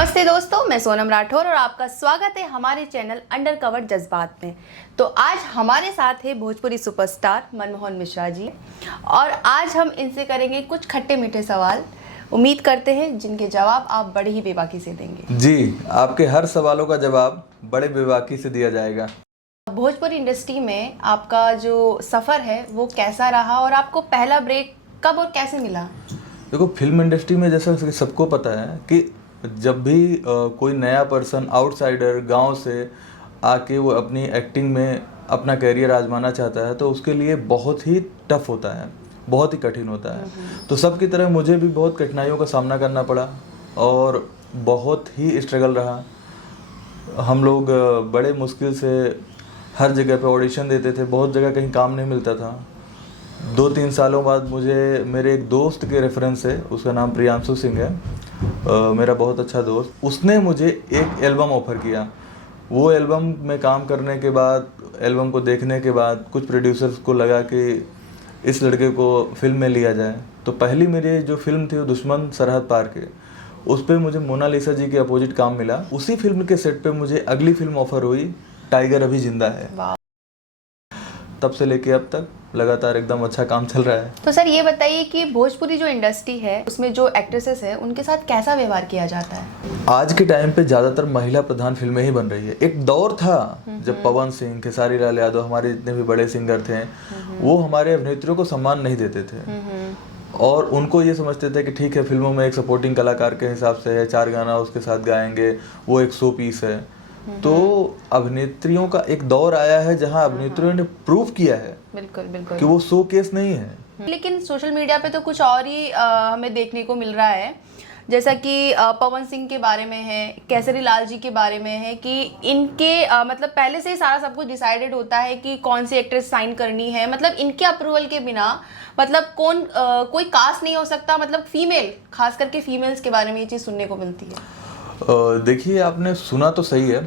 नमस्ते दोस्तों, मैं सोनम राठौर और आपका स्वागत है हमारे चैनल अंडर कवर जज्बात में। तो आज हमारे साथ है भोजपुरी सुपरस्टार मनमोहन मिश्रा जी और आज हम इनसे करेंगे कुछ खट्टे मीठे सवाल। उम्मीद करते हैं जिनके जवाब आप बड़े ही बेबाकी से देंगे। जी, आपके हर सवालों का जवाब बड़े बेबाकी से दिया जाएगा। भोजपुरी इंडस्ट्री में आपका जो सफ़र है वो कैसा रहा और आपको पहला ब्रेक कब और कैसे मिला? देखो, फिल्म इंडस्ट्री में जैसा कि सबको पता है कि जब भी कोई नया पर्सन आउटसाइडर गांव से आके वो अपनी एक्टिंग में अपना करियर आजमाना चाहता है तो उसके लिए बहुत ही टफ होता है, बहुत ही कठिन होता है। तो सबकी तरह मुझे भी बहुत कठिनाइयों का सामना करना पड़ा और बहुत ही स्ट्रगल रहा। हम लोग बड़े मुश्किल से हर जगह पे ऑडिशन देते थे, बहुत जगह कहीं काम नहीं मिलता था। 2-3 सालों बाद मुझे मेरे एक दोस्त के रेफरेंस से, उसका नाम प्रियांशु सिंह है, मेरा बहुत अच्छा दोस्त, उसने मुझे एक एल्बम ऑफ़र किया। वो एल्बम में काम करने के बाद, एल्बम को देखने के बाद कुछ प्रोड्यूसर्स को लगा कि इस लड़के को फिल्म में लिया जाए। तो पहली मेरी जो फिल्म थी वो दुश्मन सरहद पार के, उस पर मुझे मोनालिसा जी के अपोजिट काम मिला। उसी फिल्म के सेट पे मुझे अगली फिल्म ऑफ़र हुई, टाइगर अभी जिंदा है। तब से लेके अब तक लगातार एकदम अच्छा काम चल रहा है। तो सर ये बताइए कि भोजपुरी जो इंडस्ट्री है उसमें जो एक्ट्रेसेस है उनके साथ कैसा व्यवहार किया जाता है? आज के टाइम पे ज़्यादातर महिला प्रधान फिल्में ही बन रही है। एक दौर था जब पवन सिंह, खेसारी लाल यादव, हमारे जितने भी बड़े सिंगर थे, वो हमारे अभिनेत्रियों को सम्मान नहीं देते थे और उनको ये समझते थे कि ठीक है, फिल्मों में एक सपोर्टिंग कलाकार के हिसाब से है, 4 गाना उसके साथ गाएंगे, वो एक शो पीस है। तो अभिनेत्रियों का एक दौर आया है जहां अभिनेत्रियों ने प्रूव किया है बिल्कुल बिल्कुल कि वो शो केस नहीं है। लेकिन सोशल मीडिया पे तो कुछ और ही हमें देखने को मिल रहा है, जैसा कि पवन सिंह के बारे में है, केसरी लाल जी के बारे में है कि इनके मतलब पहले से ही सारा सब कुछ डिसाइडेड होता है कि कौन सी एक्ट्रेस साइन करनी है। मतलब इनके अप्रूवल के बिना मतलब कोई कास्ट नहीं हो सकता। मतलब फीमेल, खास करके फीमेल्स के बारे में ये चीज़ सुनने को मिलती है। देखिए, आपने सुना तो सही है,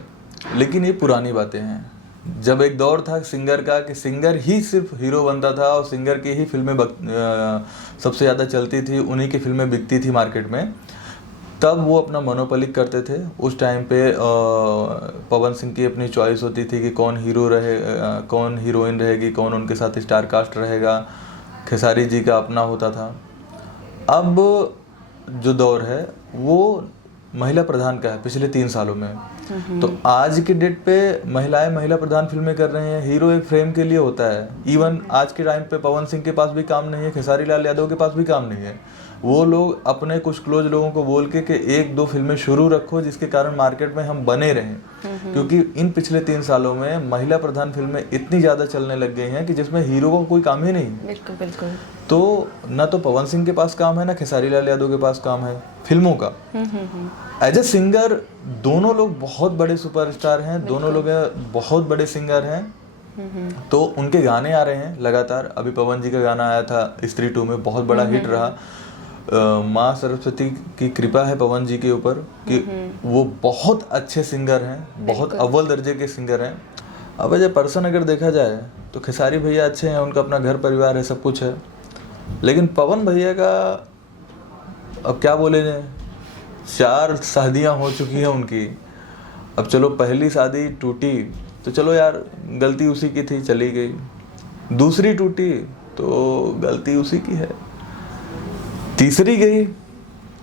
लेकिन ये पुरानी बातें हैं। जब एक दौर था सिंगर का कि सिंगर ही सिर्फ हीरो बनता था और सिंगर की ही फिल्में सबसे ज़्यादा चलती थी, उन्हीं की फिल्में बिकती थी मार्केट में, तब वो अपना मोनोपोली करते थे। उस टाइम पे पवन सिंह की अपनी चॉइस होती थी कि कौन हीरो रहे, कौन हीरोइन रहेगी, कौन उनके साथ स्टार कास्ट रहेगा। खेसारी जी का अपना होता था। अब जो दौर है वो महिला प्रधान का है पिछले 3 सालों में। तो आज की डेट पे महिलाएं महिला प्रधान फिल्में कर रहे हैं। हीरो एक फ्रेम के लिए होता है। इवन आज के टाइम पे पवन सिंह के पास भी काम नहीं है, खेसारी लाल यादव के पास भी काम नहीं है। वो लोग अपने कुछ क्लोज लोगों को बोल के कि 1-2 फिल्में शुरू रखो जिसके कारण मार्केट में हम बने रहें, क्योंकि इन पिछले 3 सालों में महिला प्रधान फिल्में इतनी ज़्यादा चलने लग गई हैं कि जिसमें हीरो को कोई काम ही नहीं है। बिल्कुल बिल्कुल। तो ना तो पवन सिंह के पास काम है, ना खेसारी लाल यादव के पास काम है फिल्मों का। एज ए सिंगर दोनों लोग बहुत बड़े सुपरस्टार हैं, दोनों लोग बहुत बड़े सिंगर हैं। तो उनके गाने आ रहे हैं लगातार। अभी पवन जी का गाना आया था स्त्री 2 में, बहुत बड़ा हिट रहा। माँ सरस्वती की कृपा है पवन जी के ऊपर कि वो बहुत अच्छे सिंगर हैं, बहुत अव्वल दर्जे के सिंगर हैं। अब एज ए पर्सन अगर देखा जाए तो खेसारी भैया अच्छे हैं, उनका अपना घर परिवार है, सब कुछ है। लेकिन पवन भैया का अब क्या बोले जाए, 4 शादियाँ हो चुकी हैं उनकी। अब चलो, पहली शादी टूटी तो चलो यार, गलती उसी की थी, चली गई। दूसरी टूटी तो गलती उसी की है। तीसरी गई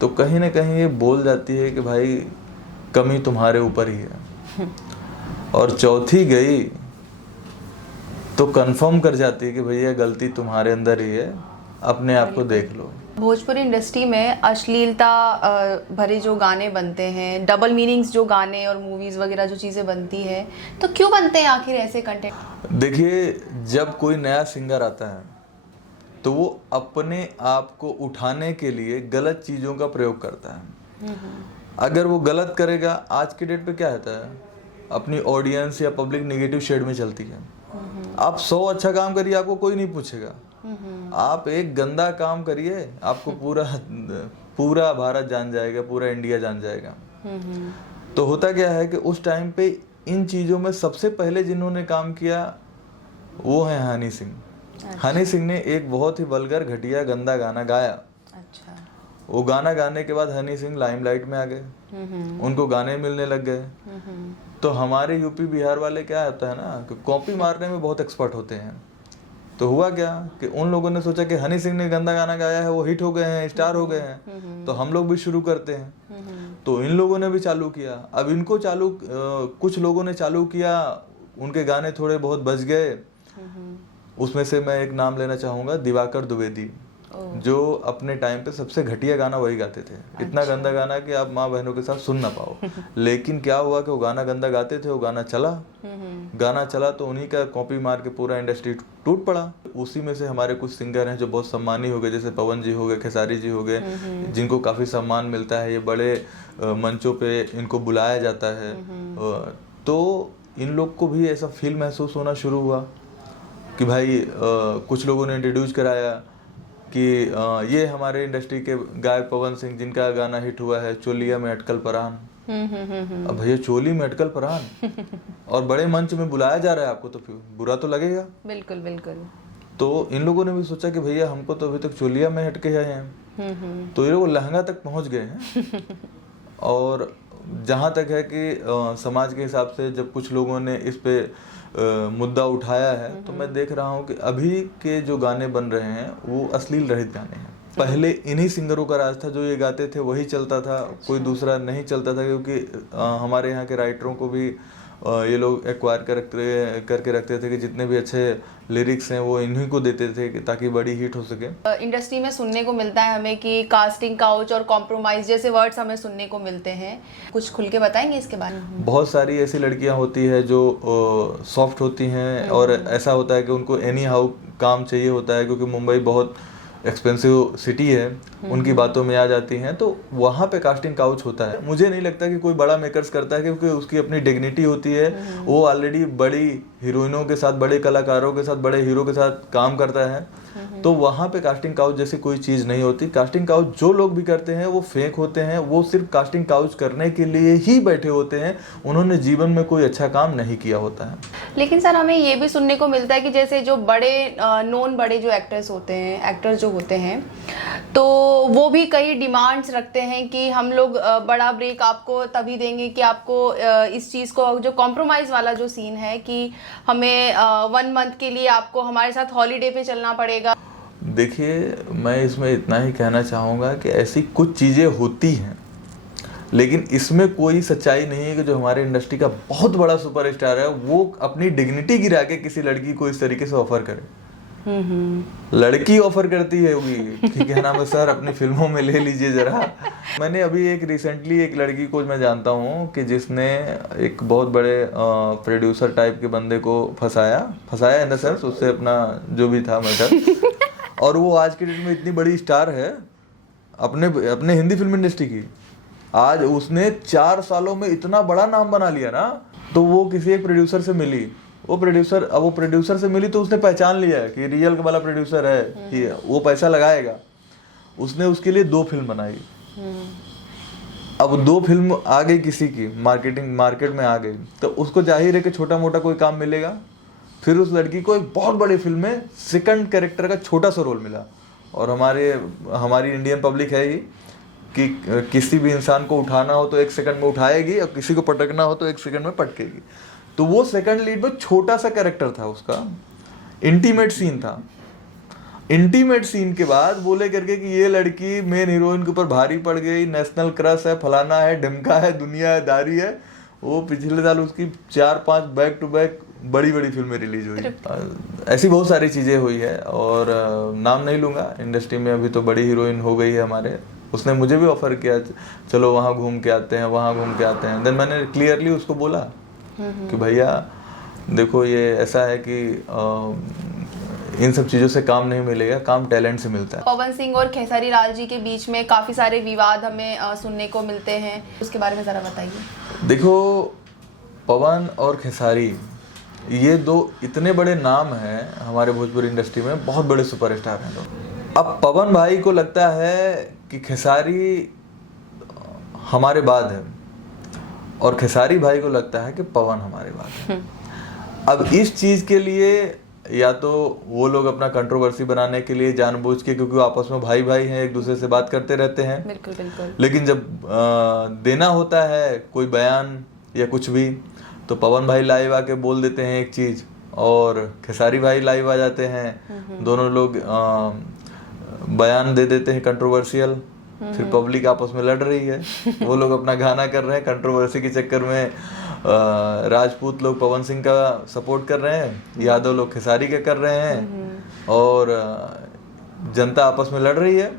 तो कहीं ना कहीं ये बोल जाती है कि भाई कमी तुम्हारे ऊपर ही है। और चौथी गई तो कंफर्म कर जाती है कि भैया गलती तुम्हारे अंदर ही है, अपने आप को देख लो। भोजपुरी इंडस्ट्री में अश्लीलता भरे जो गाने बनते हैं, डबल मीनिंग्स जो गाने और मूवीज वगैरह जो चीज़ें बनती है, तो क्यों बनते हैं आखिर ऐसे कंटेंट? देखिए, जब कोई नया सिंगर आता है तो वो अपने आप को उठाने के लिए गलत चीज़ों का प्रयोग करता है। अगर वो गलत करेगा, आज की डेट पे क्या होता है, अपनी ऑडियंस या पब्लिक नेगेटिव शेड में चलती है। आप 100 अच्छा काम करिए, आपको कोई नहीं पूछेगा। आप एक गंदा काम करिए, आपको पूरा भारत जान जाएगा, पूरा इंडिया जान जाएगा। तो होता क्या है कि उस टाइम पे इन चीज़ों में सबसे पहले जिन्होंने काम किया वो है हनी सिंह। हनी सिंह ने एक बहुत ही वल्गर, घटिया, गंदा गाना गाया। अच्छा। वो गाना गाने के बाद हनी सिंह लाइमलाइट में आ गए, उनको गाने मिलने लग गए। तो हमारे यूपी बिहार वाले क्या होता है ना कि कॉपी मारने में बहुत एक्सपर्ट होते हैं। तो हुआ क्या कि उन लोगों ने सोचा कि हनी सिंह ने गंदा गाना गाया है, वो हिट हो गए हैं, स्टार हो गए हैं, तो हम लोग भी शुरू करते हैं। तो इन लोगों ने भी चालू किया। अब इनको कुछ लोगों ने चालू किया, उनके गाने थोड़े बहुत बज गए। उसमें से मैं एक नाम लेना चाहूंगा, दिवाकर द्विवेदी, जो अपने टाइम पे सबसे घटिया गाना वही गाते थे। इतना गंदा गाना कि आप माँ बहनों के साथ सुन ना पाओ। लेकिन क्या हुआ कि वो गाना गंदा गाते थे, वो गाना चला तो उन्हीं का कॉपी मार के पूरा इंडस्ट्री टूट पड़ा। उसी में से हमारे कुछ सिंगर हैं जो बहुत सम्मानी हो गए, जैसे पवन जी हो गए, खेसारी जी हो गए, जिनको काफी सम्मान मिलता है। ये बड़े मंचों पे इनको बुलाया जाता है। तो इन लोग को भी ऐसा फील महसूस होना शुरू हुआ कि भाई कुछ लोगों ने इंट्रोड्यूस कराया कि ये हमारे इंडस्ट्री के गायक पवन सिंह, जिनका गाना हिट हुआ है चोलिया में अटकल परान। अब भैया चोली में अटकल परान और बड़े मंच में बुलाया जा रहा है आपको, तो फिर बुरा तो लगेगा। बिल्कुल बिल्कुल। तो इन लोगों ने भी सोचा कि भैया हमको तो अभी तक चोलिया में हटके आए हैं, तो ये लोग लहंगा तक पहुंच गए हैं। और जहाँ तक है कि समाज के हिसाब से जब कुछ लोगों ने इस पे मुद्दा उठाया है, तो मैं देख रहा हूँ कि अभी के जो गाने बन रहे हैं वो अश्लील रहित गाने हैं। पहले इन्हीं सिंगरों का राज था, जो ये गाते थे वही चलता था, कोई दूसरा नहीं चलता था। क्योंकि हमारे यहाँ के राइटरों को भी ये लोग एक्वायर करके रखते थे कि जितने भी अच्छे लिरिक्स हैं वो इन्हीं को देते थे कि ताकि बड़ी हिट हो सके। इंडस्ट्री में सुनने को मिलता है हमें कि कास्टिंग काउच और कॉम्प्रोमाइज जैसे वर्ड्स हमें सुनने को मिलते हैं। कुछ खुल के बताएंगे इसके बारे में? बहुत सारी ऐसी लड़कियां होती है जो सॉफ्ट होती हैं, और ऐसा होता है कि उनको एनी हाउ काम चाहिए होता है, क्योंकि मुंबई बहुत एक्सपेंसिव सिटी है, उनकी बातों में आ जाती हैं। तो वहाँ पे कास्टिंग काउच होता है। मुझे नहीं लगता कि कोई बड़ा मेकर्स करता है, क्योंकि उसकी अपनी डिग्निटी होती है। वो ऑलरेडी बड़ी हीरोइनों के साथ, बड़े कलाकारों के साथ, बड़े हीरो के साथ काम करता है। तो वहाँ पे कास्टिंग काउच जैसी कोई चीज़ नहीं होती। कास्टिंग काउच जो लोग भी करते हैं वो फेक होते हैं, वो सिर्फ कास्टिंग काउच करने के लिए ही बैठे होते हैं, उन्होंने जीवन में कोई अच्छा काम नहीं किया होता है। लेकिन सर हमें ये भी सुनने को मिलता है कि जैसे जो बड़े नोन बड़े जो एक्टर्स होते हैं, एक्टर्स जो होते हैं, तो वो भी कई डिमांड्स रखते हैं कि हम लोग बड़ा ब्रेक आपको तभी देंगे कि आपको इस चीज़ को, जो कॉम्प्रोमाइज़ वाला जो सीन है कि हमें 1 मंथ के लिए आपको हमारे साथ हॉलीडे पे चलना पड़ेगा। देखिए, मैं इसमें इतना ही कहना चाहूँगा कि ऐसी कुछ चीज़ें होती हैं, लेकिन इसमें कोई सच्चाई नहीं है कि जो हमारे इंडस्ट्री का बहुत बड़ा सुपरस्टार है वो अपनी डिग्निटी गिरा के किसी लड़की को इस तरीके से ऑफर करे। लड़की ऑफर करती है होगी कि क्या नाम है सर, अपनी फिल्मों में ले लीजिए जरा। मैंने अभी रिसेंटली एक लड़की को मैं जानता हूँ कि जिसने एक बहुत बड़े प्रोड्यूसर टाइप के बंदे को फंसाया इन द सेंस, उससे अपना जो भी था मैटर, और वो आज के डेट में इतनी बड़ी स्टार है अपने हिंदी फिल्म इंडस्ट्री की। आज उसने 4 सालों में इतना बड़ा नाम बना लिया ना। तो वो किसी एक प्रोड्यूसर से मिली, वो प्रोड्यूसर से मिली तो उसने पहचान लिया कि रियल वाला प्रोड्यूसर है, कि वो पैसा लगाएगा। उसने उसके लिए 2 फिल्म बनाई। अब 2 फिल्म आ गई किसी की, मार्केट में आ गई, तो उसको जाहिर है कि छोटा मोटा कोई काम मिलेगा। फिर उस लड़की को एक बहुत बड़ी फिल्म में सेकंड कैरेक्टर का छोटा सा रोल मिला। और हमारी इंडियन पब्लिक है ही कि किसी भी इंसान को उठाना हो तो 1 सेकंड में उठाएगी, और किसी को पटकना हो तो 1 सेकंड में पटकेगी। तो वो सेकंड लीड में छोटा सा कैरेक्टर था, उसका इंटीमेट सीन था। इंटीमेट सीन के बाद बोले करके कि ये लड़की मेन हीरोइन के ऊपर भारी पड़ गई, नेशनल क्रश है, फलाना है, ढिमका है, दुनियादारी है। वो पिछले साल उसकी 4-5 बैक टू बैक बड़ी फिल्में रिलीज हुई। ऐसी बहुत सारी चीजें हुई है, और नाम नहीं लूंगा। इंडस्ट्री में अभी तो बड़ी हीरोइन हो गई है हमारे। उसने मुझे भी ऑफर किया, चलो वहाँ घूम के आते हैं, देन मैंने क्लियरली उसको बोला कि भैया देखो, ये ऐसा है कि इन सब चीज़ों से काम नहीं मिलेगा, काम टैलेंट से मिलता है। पवन सिंह और खेसारी लाल जी के बीच में काफ़ी सारे विवाद हमें सुनने को मिलते हैं, उसके बारे में ज़रा बताइए। देखो, पवन और खेसारी ये 2 इतने बड़े नाम हैं हमारे भोजपुरी इंडस्ट्री में, बहुत बड़े सुपरस्टार हैं लोग। अब पवन भाई को लगता है कि खेसारी हमारे बाद है, और खेसारी भाई को लगता है कि पवन हमारे बाद है। अब इस चीज़ के लिए या तो वो लोग अपना कंट्रोवर्सी बनाने के लिए जानबूझ के, क्योंकि वो आपस में भाई भाई हैं, एक दूसरे से बात करते रहते हैं। बिल्कुल बिल्कुल। लेकिन जब देना होता है कोई बयान या कुछ भी, तो पवन भाई लाइव आके बोल देते हैं एक चीज और खेसारी भाई लाइव आ जाते हैं, दोनों लोग बयान दे देते हैं कंट्रोवर्शियल, फिर पब्लिक आपस में लड़ रही है। वो लोग अपना गाना कर रहे हैं, कंट्रोवर्सी के चक्कर में राजपूत लोग पवन सिंह का सपोर्ट कर रहे हैं, यादव लोग खेसारी के कर रहे हैं, और जनता आपस में लड़ रही है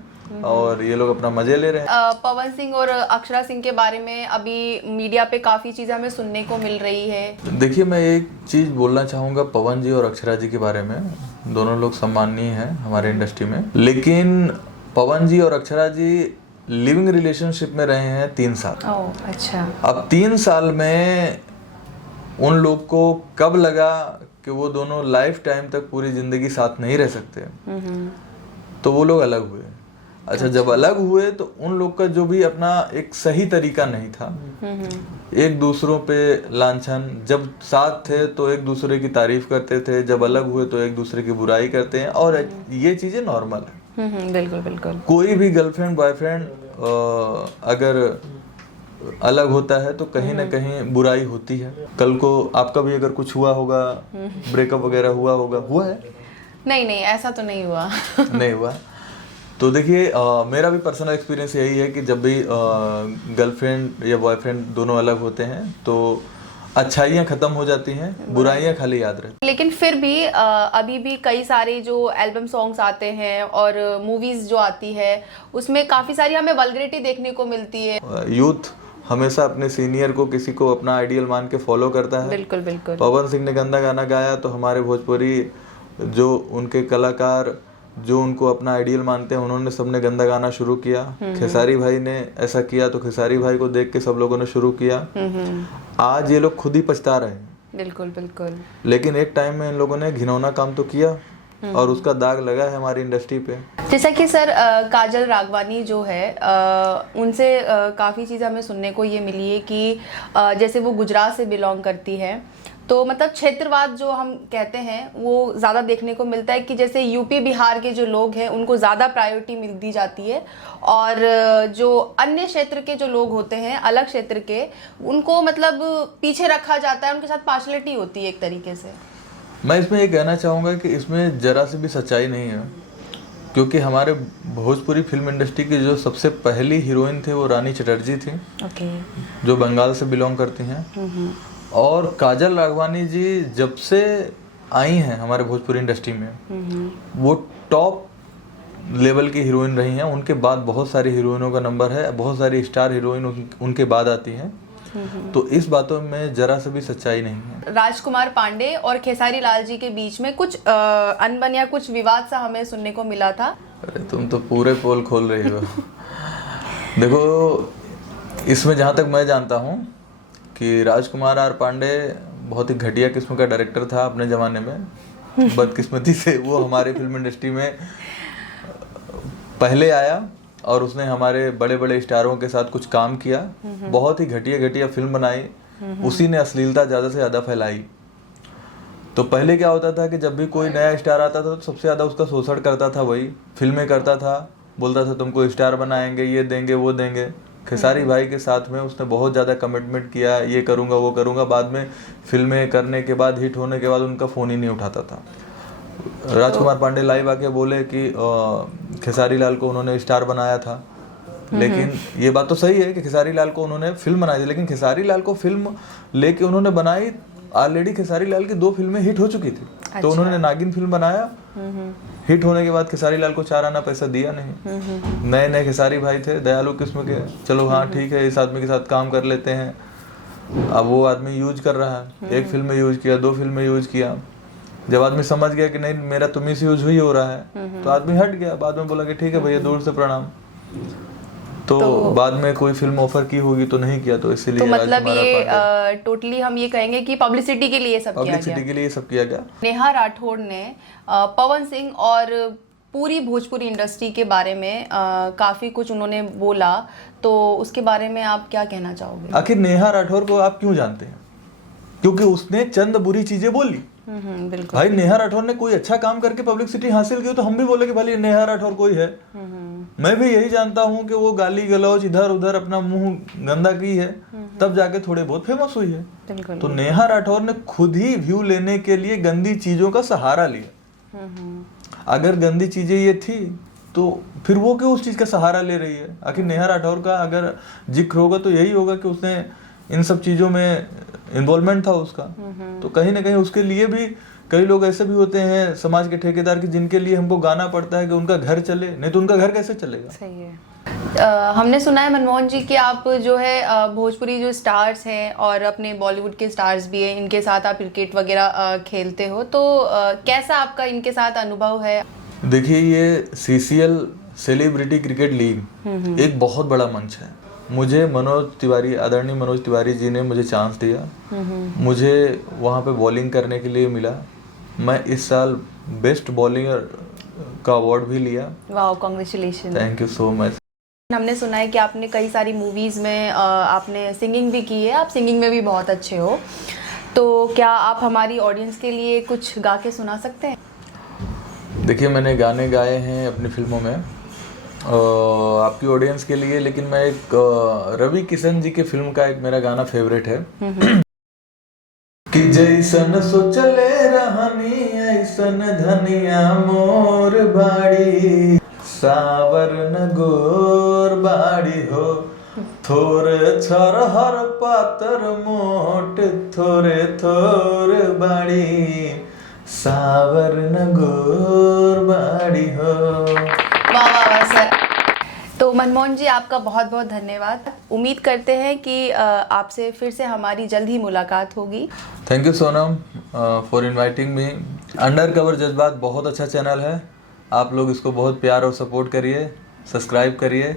और ये लोग अपना मजे ले रहे हैं। पवन सिंह और अक्षरा सिंह के बारे में अभी मीडिया पे काफी चीजें हमें सुनने को मिल रही है। देखिए, मैं एक चीज बोलना चाहूंगा पवन जी और अक्षरा जी के बारे में। दोनों लोग सम्माननीय हैं हमारे इंडस्ट्री में, लेकिन पवन जी और अक्षरा जी लिविंग रिलेशनशिप में रहे हैं 3 साल। ओह अच्छा। अब 3 साल में उन लोग को कब लगा कि वो दोनों लाइफ टाइम तक पूरी जिंदगी साथ नहीं रह सकते, तो वो लोग अलग हुए। अच्छा, जब अलग हुए तो उन लोग का जो भी अपना एक सही तरीका नहीं था, एक दूसरों पे लांछन, जब साथ थे तो एक दूसरे की तारीफ करते थे, जब अलग हुए तो एक दूसरे की बुराई करते हैं, और ये चीजें नॉर्मल है। बिल्कुल बिल्कुल। कोई भी गर्लफ्रेंड बॉयफ्रेंड अगर अलग होता है तो कहीं ना कहीं बुराई होती है। कल को आपका भी अगर कुछ हुआ होगा, ब्रेकअप वगैरह हुआ है? नहीं नहीं, ऐसा तो नहीं हुआ। नहीं हुआ। तो देखिए, मेरा भी पर्सनल एक्सपीरियंस यही है कि जब भी गर्लफ्रेंड या बॉयफ्रेंड दोनों अलग होते हैं तो अच्छाइयाँ खत्म हो जाती हैं, बुराइयाँ खाली याद रहती। लेकिन फिर भी अभी भी कई सारे जो एल्बम सॉन्ग्स आते हैं और मूवीज जो आती है उसमें काफी सारी हमें वल्गैरिटी देखने को मिलती है। यूथ हमेशा अपने सीनियर को, किसी को अपना आइडियल मान के फॉलो करता है। बिल्कुल बिल्कुल। पवन सिंह ने गंदा गाना गाया तो हमारे भोजपुरी जो उनके कलाकार जो उनको अपना आइडियल मानते हैं, उन्होंने सबने गंदा गाना शुरू किया। खेसारी भाई ने ऐसा किया तो खेसारी भाई को देख के सब लोगों ने शुरू किया। आज ये लोग खुद ही पछता रहे हैं। बिल्कुल बिल्कुल। लेकिन एक टाइम में इन लोगों ने घिनौना काम तो किया और उसका दाग लगा है हमारी इंडस्ट्री पे। जैसा कि सर काजल राघवानी जो है उनसे काफ़ी चीज़ हमें सुनने को ये मिली है कि जैसे वो गुजरात से बिलोंग करती है, तो मतलब क्षेत्रवाद जो हम कहते हैं वो ज़्यादा देखने को मिलता है कि जैसे यूपी बिहार के जो लोग हैं उनको ज़्यादा प्रायोरिटी मिल दी जाती है, और जो अन्य क्षेत्र के जो लोग होते हैं, अलग क्षेत्र के, उनको मतलब पीछे रखा जाता है, उनके साथ पार्शलिटी होती है एक तरीके से। मैं इसमें ये कहना चाहूँगा कि इसमें जरा से भी सच्चाई नहीं है, क्योंकि हमारे भोजपुरी फिल्म इंडस्ट्री की जो सबसे पहली हीरोइन थी वो रानी चटर्जी थी। जो बंगाल से बिलोंग करती हैं। और काजल राघवानी जी जब से आई हैं हमारे भोजपुरी इंडस्ट्री में, वो टॉप लेवल की हीरोइन रही हैं। उनके बाद बहुत सारी हीरोइनों का नंबर है, बहुत सारी स्टार हीरोइन उनके बाद आती हैं। तो इस बातों में जरा से भी सच्चाई नहीं है। राजकुमार पांडे और खेसारी लाल जी के बीच में कुछ अनबन या कुछ विवाद सा हमें सुनने को मिला था। अरे तुम तो पूरे पोल खोल रही हो। देखो, इसमें जहाँ तक मैं जानता हूँ कि राजकुमार आर पांडे बहुत ही घटिया किस्म का डायरेक्टर था अपने ज़माने में। बदकिस्मती से वो हमारी फिल्म इंडस्ट्री में पहले आया और उसने हमारे बड़े बड़े स्टारों के साथ कुछ काम किया, बहुत ही घटिया घटिया फिल्म बनाई। उसी ने अश्लीलता ज़्यादा से ज़्यादा फैलाई। तो पहले क्या होता था कि जब भी कोई नया स्टार आता था तो सबसे ज़्यादा उसका शोषण करता था, वही फिल्में करता था, बोलता था तुमको स्टार बनाएंगे, ये देंगे वो देंगे। खेसारी भाई के साथ में उसने बहुत ज़्यादा कमिटमेंट किया, ये करूँगा वो करूँगा। बाद में फिल्में करने के बाद, हिट होने के बाद उनका फ़ोन ही नहीं उठाता था। राजकुमार पांडे लाइव आके बोले कि खेसारी लाल को उन्होंने स्टार बनाया था, लेकिन ये बात तो सही है कि खेसारी लाल को उन्होंने फिल्म बनाई थी, लेकिन खेसारी लाल को फिल्म लेके उन्होंने बनाई, ऑलरेडी खेसारी लाल की 2 फिल्में हिट हो चुकी थी। अच्छा। तो उन्होंने नागिन फिल्म बनाया, हिट होने के बाद खेसारी लाल को 4 आना पैसा दिया नहीं। नए नए खेसारी भाई थे, दयालु किस्म के, चलो हाँ ठीक है इस आदमी के साथ काम कर लेते हैं। अब वो आदमी यूज कर रहा है, 1 फिल्म में यूज किया, 2 फिल्म में यूज किया। जब आदमी समझ गया कि नहीं मेरा तुम्ही से यूज ही हो रहा है, तो आदमी हट गया। बाद में बोला कि ठीक है भैया, दूर से प्रणाम। तो बाद में कोई फिल्म ऑफर की होगी तो नहीं किया, तो इसीलिए। तो मतलब ये टोटली हम ये कहेंगे कि पब्लिसिटी के लिए सब किया गया। पब्लिसिटी के लिए सब किया गया। नेहा राठौड़ ने पवन सिंह और पूरी भोजपुरी इंडस्ट्री के बारे में काफी कुछ उन्होंने बोला, तो उसके बारे में आप क्या कहना चाहोगे? आखिर नेहा राठौड़ को आप क्यों जानते हैं? क्योंकि उसने चंद बुरी चीजें बोली। बिल्कुल। भाई नेहा राठौर ने कोई अच्छा काम करके पब्लिसिटी हासिल की तो हम भी बोले कि भाई नेहा राठौर कोई है। मैं भी यही जानता हूँ कि वो गाली गलौज इधर उधर अपना मुंह गंदा की है, तब जाके थोड़े बहुत फेमस हुई है। बिल्कुल। तो नेहा राठौर ने खुद ही व्यू लेने के लिए गंदी चीजों का सहारा लिया। अगर गंदी चीजें ये थी तो फिर वो क्यों उस चीज का सहारा ले रही है? आखिर नेहा राठौर का अगर जिक्र होगा तो यही होगा कि उसने इन सब चीजों में इन्वॉल्वमेंट था उसका। तो कहीं ना कहीं उसके लिए भी कई लोग ऐसे भी होते हैं समाज के ठेकेदार की जिनके लिए हमको गाना पड़ता है कि उनका घर चले, नहीं तो उनका घर कैसे चलेगा? सही है। हमने सुना है मनमोहन जी कि आप जो है भोजपुरी जो स्टार्स हैं और अपने बॉलीवुड के स्टार्स भी हैं, इनके साथ आप क्रिकेट वगैरह खेलते हो, तो कैसा आपका इनके साथ अनुभव है? देखिए, ये CCL सेलिब्रिटी क्रिकेट लीग एक बहुत बड़ा मंच है। मुझे मनोज तिवारी, आदरणीय मनोज तिवारी जी ने मुझे चांस दिया, मुझे वहाँ पे बॉलिंग करने के लिए मिला। मैं इस साल बेस्ट बॉलिंगर का अवार्ड भी लिया। वाह, congratulation. Thank you so much. हमने सुना है कि आपने कई सारी मूवीज में आपने सिंगिंग भी की है, आप सिंगिंग में भी बहुत अच्छे हो, तो क्या आप हमारी ऑडियंस के लिए कुछ गा के सुना सकते हैं? देखिए, मैंने गाने गाए हैं अपनी फिल्मों में आपकी ऑडियंस के लिए, लेकिन मैं एक रवि किशन जी के फिल्म का एक मेरा गाना फेवरेट है कि जैसन सोचले रहनी ऐसन धनिया मोर बाड़ी, सावर न गोर बाड़ी हो, थोरे छरहर पातर मोट, थोरे थोर बाड़ी, सावर न गोर बाड़ी हो। वाह वाह वाह सर। तो मनमोहन जी, आपका बहुत बहुत धन्यवाद। उम्मीद करते हैं कि आपसे फिर से हमारी जल्द ही मुलाकात होगी। Thank you Sonam for inviting me. Under cover जज्बात बहुत अच्छा चैनल है, आप लोग इसको बहुत प्यार और सपोर्ट करिए, सब्सक्राइब करिए।